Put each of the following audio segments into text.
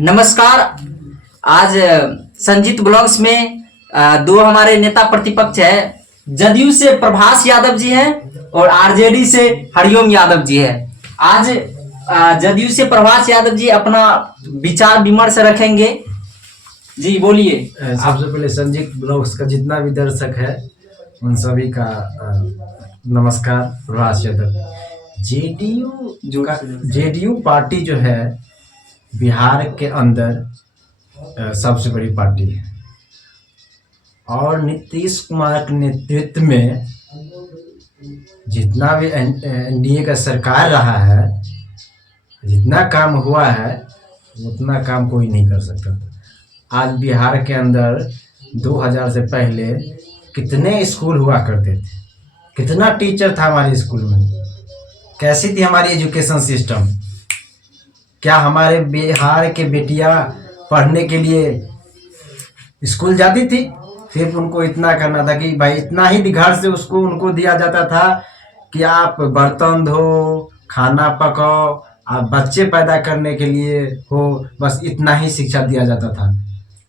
नमस्कार। आज संजीत ब्लॉग्स में दो हमारे नेता प्रतिपक्ष है। जदयू से प्रभास यादव जी हैं और आरजेडी से हरिओम यादव जी है। आज जदयू से प्रभास यादव जी अपना विचार विमर्श रखेंगे। जी बोलिए। सबसे पहले संजीत ब्लॉग्स का जितना भी दर्शक है उन सभी का नमस्कार। प्रभास यादव। जेडीयू पार्टी जो है बिहार के अंदर सबसे बड़ी पार्टी है और नीतीश कुमार के नेतृत्व में जितना भी एनडीए का सरकार रहा है, जितना काम हुआ है उतना काम कोई नहीं कर सकता। आज बिहार के अंदर 2000 से पहले कितने स्कूल हुआ करते थे, कितना टीचर था हमारे स्कूल में, कैसी थी हमारी एजुकेशन सिस्टम। क्या हमारे बिहार के बेटियां पढ़ने के लिए स्कूल जाती थी? सिर्फ उनको इतना करना था कि भाई इतना ही घर से उसको उनको दिया जाता था कि आप बर्तन धो, खाना पकाओ, आप बच्चे पैदा करने के लिए हो, बस इतना ही शिक्षा दिया जाता था।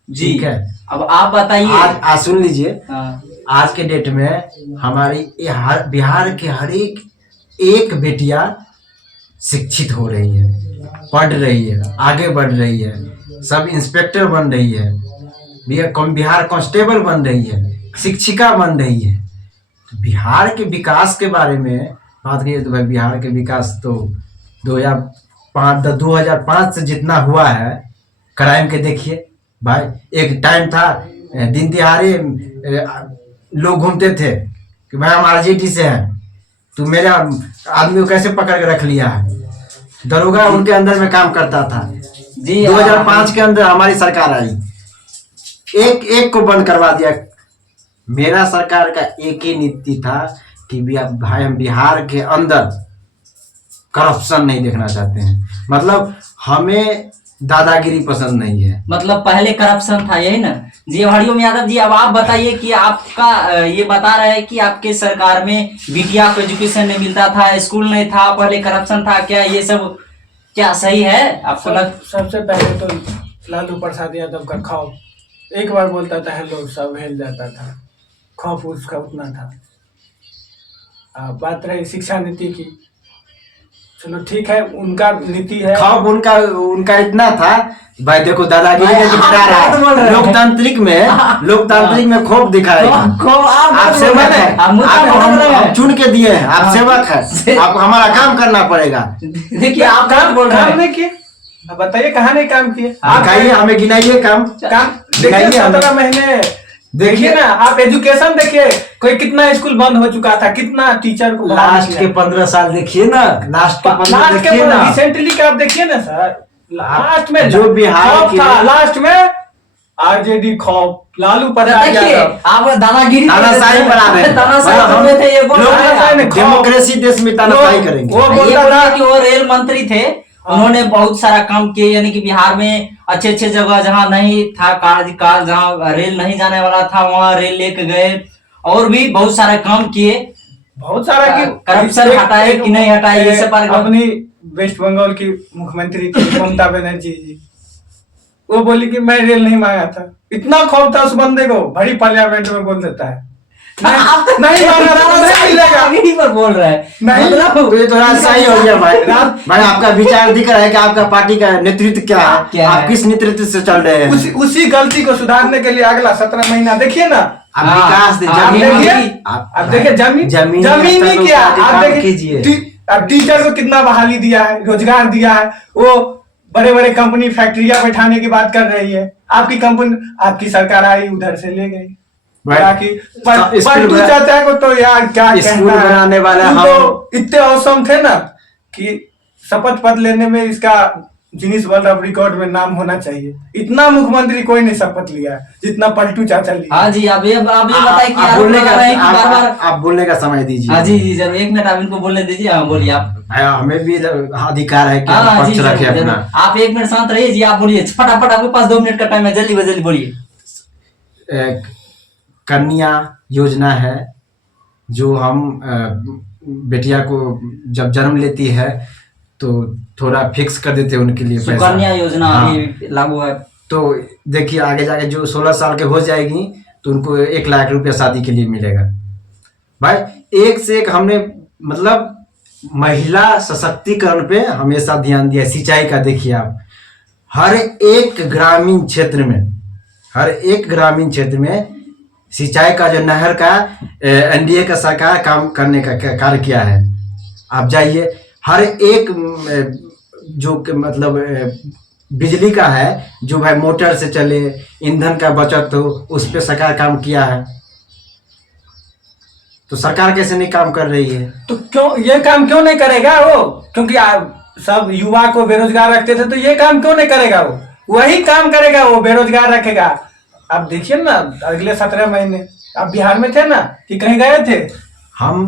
जी ठीक है। अब आप बताइए। आज सुन लीजिए। हाँ। आज के डेट में हमारी बिहार के हर एक बेटियां शिक्षित हो रही है, पढ़ रही है, आगे बढ़ रही है, सब इंस्पेक्टर बन रही है, बिहार कांस्टेबल बन रही है, शिक्षिका बन रही है। तो बिहार के विकास के बारे में बात करिए तो भाई बिहार के विकास तो 2005 से जितना हुआ है, क्राइम के देखिए भाई। एक टाइम था दिन दिहाड़े लोग घूमते थे कि भाई हम आरजेडी से हैं, तू मेरा आदमी को कैसे पकड़ के रख लिया है। दरोगा उनके अंदर में काम करता था। जी 2005 के अंदर हमारी सरकार आई, एक को बंद करवा दिया। मेरा सरकार का एक ही नीति था कि भाई हम बिहार के अंदर करप्शन नहीं देखना चाहते हैं। मतलब हमें दादागिरी पसंद नहीं है। मतलब पहले करप्शन था, यही ना जी। हरिओम यादव जी, अब आप बताइए कि आपका ये बता रहे हैं कि आपके सरकार में बिटिया को एजुकेशन नहीं मिलता था, स्कूल नहीं था, पहले करप्शन था। क्या ये सब क्या सही है आपको? सबसे पहले तो लालू प्रसाद यादव का खौफ, एक बार बोलता था हेलो सब हिल जाता था, खौफ उसका उतना था। बात रही शिक्षा नीति की, चलो ठीक है, उनका नीति है। खौफ उनका इतना था भाई। देखो दादागिरी का दिखा रहा है। लोकतांत्रिक में खौफ दिखाएगा। आप सेवक है, आप चुन के दिए हैं, आप सेवक है, आपको हमारा काम करना पड़ेगा। देखिए आप काम नहीं किए, बताइए कहाँ नहीं काम किए? आप दिखाइए, हमें गिनाइए काम देखिए 17 महीने देखिए ना। आप एजुकेशन देखिए, कोई कितना स्कूल बंद हो चुका था, कितना टीचर को लास्ट के 15 साल देखिए ना, लास्ट के 15 देखिए ना, रिसेंटली का आप देखिए ना सर। लास्ट में जो बिहार खौफ था, लास्ट में आरजेडी खौफ, लालू प्रसाद यादव। आप दादागिरी तानाशाही बना रहे हैं। डेमोक्रेसी देश में तानाशाही करेंगे। वो बोलता था कि वो रेल मंत्री थे, उन्होंने बहुत सारा काम किए, यानी कि बिहार में अच्छे अच्छे जगह जहां नहीं था कार्यकाल, जहां रेल नहीं जाने वाला था वहां रेल लेके गए और भी बहुत सारा काम किए। बहुत सारा कि करप्शन हटाए कि नहीं हटाए, ये सब अपनी वेस्ट बंगाल की मुख्यमंत्री थी ममता बनर्जी जी, वो बोली कि मैं रेल नहीं मांगा था। इतना खौफ था उस बंदे को, भरी पार्लियामेंट में बोल देता है नहीं मांगा था, नहीं मिलेगा। पर बोल रहा है मतलब ये थोड़ा सही हो गया भाई। भाई आपका विचार दिख रहा है कि आपका पार्टी का नेतृत्व क्या है, आप किस नेतृत्व से चल रहे हैं। उसी गलती को सुधारने के लिए अगला 17 महीना देखिए ना। आप विकास देखिए जमीनी क्या आप देखिए। अब टीचर को कितना बहाली दिया है, रोजगार दिया है, वो बड़े बड़े कंपनी फैक्ट्रियां बैठाने की बात कर रही है। आपकी कंपनी, आपकी सरकार आई उधर से ले गई। चाचा को तो यार क्या स्कूल बनाने वाला हम तो इतने औसम थे ना कि शपथ पद लेने में इसका गिनीज वर्ल्ड रिकॉर्ड में नाम होना चाहिए। इतना मुख्यमंत्री कोई नहीं शपथ लिया है जितना पलटू चाचा लिया। हाँ जी, आप ये बताइए कि आप बोलने का समय दीजिए। हाँ जी जरूर, एक मिनट आप इनको बोलने दीजिए। हाँ बोलिए आप। हमें भी अधिकार है कि पक्ष रखें अपना। आप एक मिनट शांत रहिए जी, आप बोलिए फटाफट, आपके पास 2 मिनट का टाइम है, जल्दी बोलिए। कन्या योजना है जो हम बेटिया को जब जन्म लेती है तो थोड़ा फिक्स कर देते उनके लिए पैसा। सुकन्या योजना हाँ। अभी लागू है। तो देखिए आगे जाके जो 16 साल के हो जाएगी तो उनको 1 लाख रुपया शादी के लिए मिलेगा। भाई एक से एक हमने मतलब महिला सशक्तिकरण पे हमेशा ध्यान दिया। सिंचाई का देखिए आप, हर एक ग्रामीण क्षेत्र में सिंचाई का जो नहर का एनडीए का सरकार काम करने का कार्य किया है। आप जाइए हर एक जो मतलब बिजली का है जो भाई मोटर से चले, ईंधन का बचत हो, उस पे सरकार काम किया है। तो सरकार कैसे नहीं काम कर रही है? तो क्यों ये काम क्यों नहीं करेगा वो? क्योंकि आप सब युवा को बेरोजगार रखते थे, तो ये काम क्यों नहीं करेगा वो? वही काम करेगा वो, बेरोजगार रखेगा। आप देखिए ना अगले 17 महीने आप बिहार में थे ना कि कहीं गए थे? हम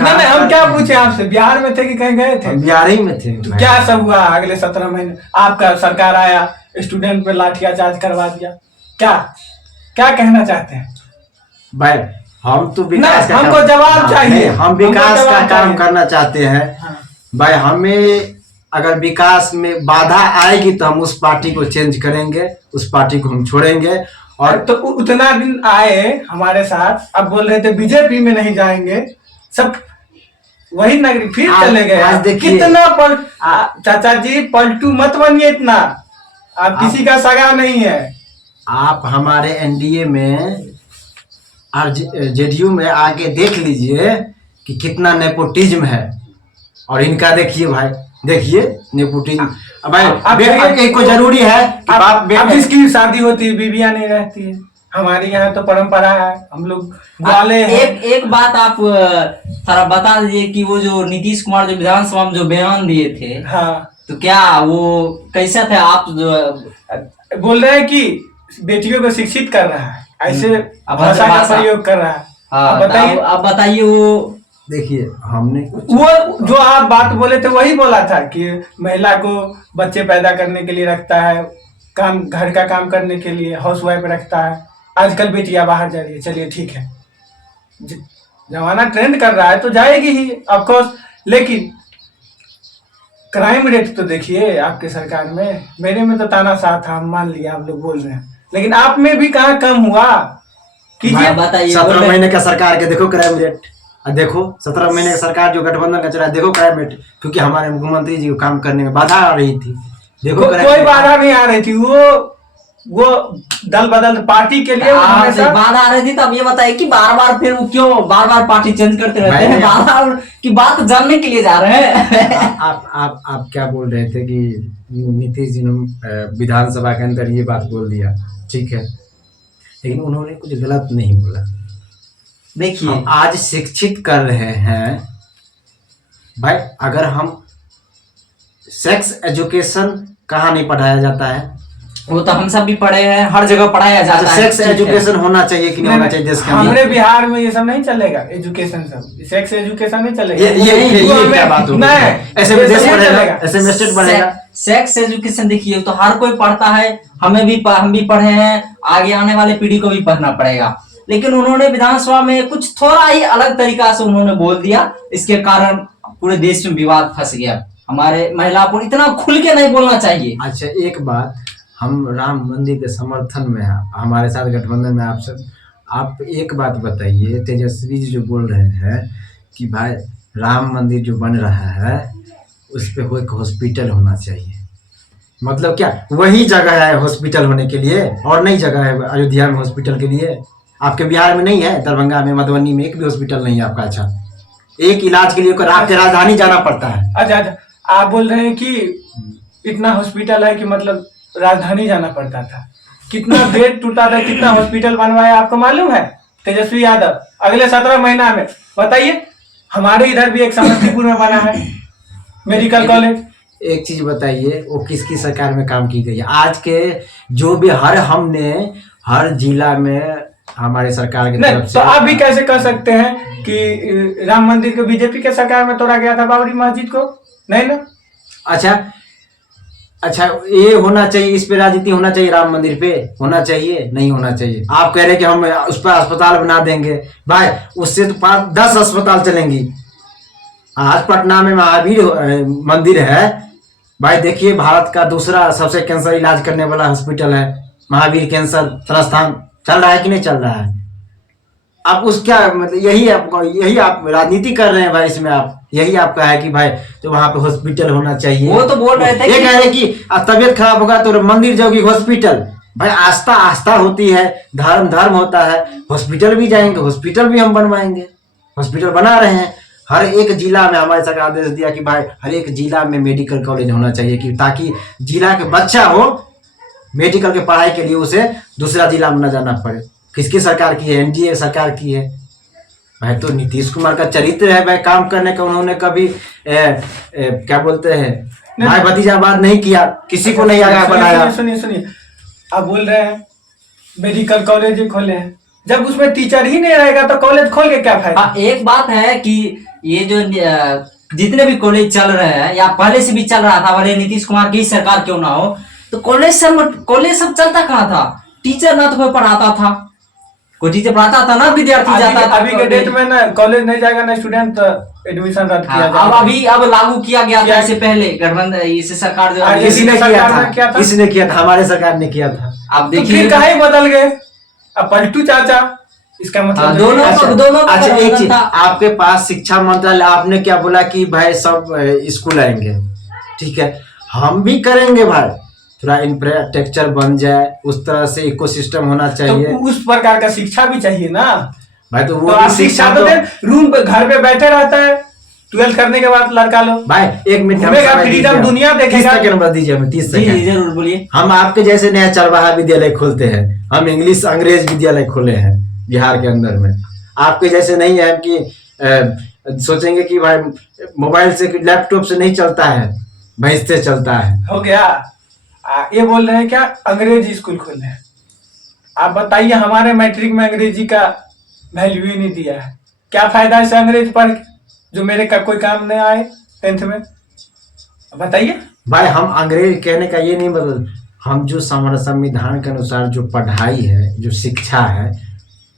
नहीं हम क्या पूछे आपसे, बिहार में थे कि कहीं गए थे? बिहार ही में थे। तो क्या सब हुआ अगले 17 महीने? आपका सरकार आया, स्टूडेंट पे लाठीचार्ज करवा दिया। क्या क्या कहना चाहते हैं भाई? हम तो विकास का हमको जवाब चाहिए। हम विकास का काम करना चाहते हैं भाई। हमें अगर विकास में बाधा आएगी तो हम उस पार्टी को चेंज करेंगे, उस पार्टी को हम छोड़ेंगे। और तो उतना दिन आए हमारे साथ, अब बोल रहे थे बीजेपी में नहीं जाएंगे, सब वही नगरी फिर चले गए। आज देखिए कितना चाचा जी पलटू मत बनिए इतना, आप किसी का सगा नहीं है। आप हमारे एनडीए में और जेडीयू में आके देख लीजिए कि कितना नेपोटिज्म है। और इनका देखिए भाई, देखिए नेपोटिज्म। भाई को जरूरी है कि अब जिसकी शादी होती है बीबियां नहीं रहती है। हमारे यहाँ तो परंपरा है, हम लोग वाले एक बात आप थोड़ा बता दीजिए कि वो जो नीतीश कुमार जो विधानसभा में जो बयान दिए थे, हाँ, तो क्या वो कैसा था? आप जो बोल रहे हैं कि बेटियों को शिक्षित कर रहा है, ऐसे भाषा का प्रयोग कर रहा है। आप बताइए वो। देखिए हमने वो जो आप बात बोले थे वही बोला था कि महिला को बच्चे पैदा करने के लिए रखता है, काम घर का काम करने के लिए हाउसवाइफ रखता है। आजकल बेटियां बाहर जा रही है, चलिए ठीक है, जमाना ट्रेंड कर रहा है तो जाएगी ही ऑफ कोर्स। लेकिन क्राइम रेट तो देखिए आपके सरकार में, मेरे में तो तानाशाह था, मान लिया आप लोग बोल रहे हैं, लेकिन आप में भी कहाँ कम हुआ? कीजिए बताइए। 17 महीने का सरकार के देखो क्राइम रेट, देखो 17 महीने का सरकार जो गठबंधन का चला है, देखो क्राइम रेट। क्योंकि हमारे मुख्यमंत्री जी को काम करने में बाधा आ रही थी। देखो कोई बाधा नहीं आ रही थी, वो दल बदल पार्टी के लिए बाधा आ रही थी। तो अब ये बताइए कि बार बार फिर वो क्यों बार बार पार्टी चेंज करते रहते हैं? बार की बात जानने के लिए जा रहे हैं। आप क्या बोल रहे थे कि नीतीश जी ने विधानसभा के अंदर ये बात बोल दिया, ठीक है, लेकिन उन्होंने कुछ गलत नहीं बोला। देखिए आज शिक्षित कर रहे हैं भाई। अगर हम सेक्स एजुकेशन कहाँ नहीं पढ़ाया जाता है? वो तो हम सब भी पढ़े हैं, हर जगह पढ़ाया जाता है। सेक्स एजुकेशन होना चाहिए कि नहीं होना चाहिए देश के अंदर? हमारे बिहार में ये सब नहीं चलेगा, एजुकेशन सब सेक्स एजुकेशन नहीं चलेगा। ये क्या बात होगी? ऐसे में देश बढ़ेगा, ऐसे में स्टेट बढ़ेगा। सेक्स एजुकेशन देखिए तो हर कोई पढ़ता है, हम भी पढ़े हैं, आगे आने वाले पीढ़ी को भी पढ़ना पड़ेगा। लेकिन उन्होंने विधानसभा में कुछ थोड़ा ही अलग तरीका से उन्होंने बोल दिया, इसके कारण पूरे देश में विवाद फंस गया। हमारे महिला को इतना खुल के नहीं बोलना चाहिए। अच्छा एक बात, हम राम मंदिर के समर्थन में हैं, हमारे साथ गठबंधन में आप एक बात बताइए, तेजस्वी जी जो बोल रहे हैं कि भाई राम मंदिर जो बन रहा है उस पे एक हॉस्पिटल होना चाहिए, मतलब क्या वही जगह है हॉस्पिटल होने के लिए और नई जगह है अयोध्या में हॉस्पिटल के लिए? आपके बिहार में नहीं है? दरभंगा में, मधुबनी में एक भी हॉस्पिटल नहीं है आपका? अच्छा, एक इलाज के लिए आपके राजधानी जाना पड़ता है। अच्छा, आप बोल रहे हैं कि इतना हॉस्पिटल है कि मतलब राजधानी जाना पड़ता था। कितना बेड टूटा था, कितना हॉस्पिटल बनवाया आपको मालूम है? तेजस्वी यादव अगले 17 महीना में बताइए। हमारे इधर भी एक समस्तीपुर में बना है मेडिकल कॉलेज। एक चीज बताइए, वो किसकी सरकार में काम की गई है? आज के जो भी हमने हर जिला में हमारे सरकार की तरफ से। तो आप भी कैसे कह सकते हैं कि राम मंदिर को बीजेपी के सरकार में तोड़ा गया था, बाबरी मस्जिद को? नहीं ना। अच्छा ये होना चाहिए, इस पे राजनीति होना चाहिए, राम मंदिर पे होना चाहिए, नहीं होना चाहिए? आप कह रहे कि हम उस पर अस्पताल बना देंगे, भाई उससे तो 5-10 अस्पताल चलेंगी। आज पटना में महावीर मंदिर है भाई। देखिए भारत का दूसरा सबसे कैंसर इलाज करने वाला हॉस्पिटल है महावीर कैंसर संस्थान। चल रहा है कि नहीं चल रहा है? आप उसका मतलब यही आप राजनीति कर रहे हैं भाई इसमें। आप यही आपका है कि भाई तो वहां पे हॉस्पिटल होना चाहिए। वो तो बोल रहे थे ये कह रहे कि तबीयत खराब होगा तो मंदिर जाओगी हॉस्पिटल। भाई आस्था होती है, धर्म होता है। हॉस्पिटल भी जाएंगे, हॉस्पिटल भी हम बनवाएंगे, हॉस्पिटल बना रहे हैं। हर एक जिला में हमारे सरकार आदेश दिया कि भाई हर एक जिला में मेडिकल कॉलेज होना चाहिए कि ताकि जिला के बच्चा हो मेडिकल के पढ़ाई के लिए उसे दूसरा जिला में न जाना पड़े। किसकी सरकार की है? एनडीए सरकार की है भाई। तो नीतीश कुमार का चरित्र है भाई काम करने का। उन्होंने कभी क्या बोलते हैं भाई भतीजावाद नहीं किया, किसी को नहीं आगे बढ़ाया। सुनिए आप बोल रहे हैं मेडिकल कॉलेज खोले हैं, जब उसमें टीचर ही नहीं रहेगा तो कॉलेज खोल के क्या फायदा? एक बात है कि ये जो जितने भी कॉलेज चल रहे हैं या पहले से भी चल रहा था, भले नीतीश कुमार की सरकार क्यों ना हो, तो कॉलेज सब चलता कहाँ था? टीचर ना तो कोई पढ़ाता था, कोई टीचर पढ़ाता था ना विद्यार्थी जाता था। अभी के डेट में ना कॉलेज नहीं जाएगा ना स्टूडेंट तो एडमिशन रद्द किया जाएगा। अब लागू किया गया था। इससे पहले गठबंधन इस सरकार जो किसने किया था? हमारे सरकार ने किया था। आप देखिए कहीं बदल गए। अब पलटू चाचा इसका मतलब दोनों अच्छा एक चीज, आपके पास शिक्षा मंत्रालय, आपने क्या बोला कि भाई सब स्कूल आएंगे, ठीक है हम भी करेंगे भाई। थोड़ा इंफ्रास्ट्रक्चर बन जाए, उस तरह से इकोसिस्टम होना चाहिए। तो उस प्रकार का शिक्षा भी चाहिए ना भाई। तो वो तो शिक्षा तो रूम पे घर पे बैठे रहता है 12 करने के बाद लड़का लोग। भाई एक मिनट फ्रीडम दुनिया देखेगा। 30 सेकंड दीजिए हमें, 30 सेकंड जरूर बोलिए। हम आपके जैसे नया चरवाहा विद्यालय खोलते हैं, हम इंग्लिश अंग्रेज विद्यालय खोले हैं बिहार के अंदर में। आपके जैसे नहीं है कि सोचेंगे कि भाई मोबाइल से लैपटॉप से नहीं चलता है, भैंस से चलता है। हो गया। ये बोल रहे हैं क्या अंग्रेजी स्कूल खोले हैं? आप बताइए हमारे मैट्रिक में अंग्रेजी का वैल्यू ही नहीं दिया है, क्या फायदा इसे अंग्रेज पढ़ जो मेरे का कोई काम नहीं आए 10th में? बताइए भाई। हम अंग्रेज कहने का ये नहीं बदल, हम जो हमारे संविधान के अनुसार जो पढ़ाई है, जो शिक्षा है,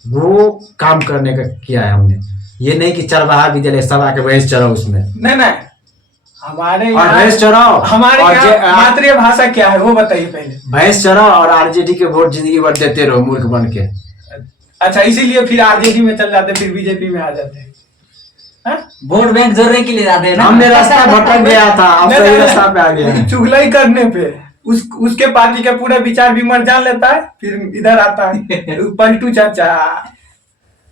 वो काम करने का किया है हमने। ये नहीं कि चरवाहा विद्यालय सब आके भैंस चराओ उसमें। नहीं हमारे भैंस चराओ। हमारे मातृभाषा क्या है वो बताइए पहले। भैंस चराओ और आरजेडी के वोट जिंदगी भर देते रहो मूर्ख बन के। अच्छा इसीलिए फिर आरजेडी में चल जाते, फिर बीजेपी में आ जाते हैं। वोट बैंक जोड़ने के लिए जाते हैं ना। हमने रास्ता भटक गया था, अब सही रास्ता पे आ गया। चुगलाई करने पे उसके पार्टी के पूरे विचार विमर्श जान लेता है, फिर इधर आता है पलटू चाचा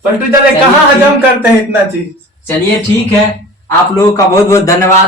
कहाँ हजम करते हैं इतना चीज। चलिए ठीक है, आप लोगों का बहुत बहुत धन्यवाद।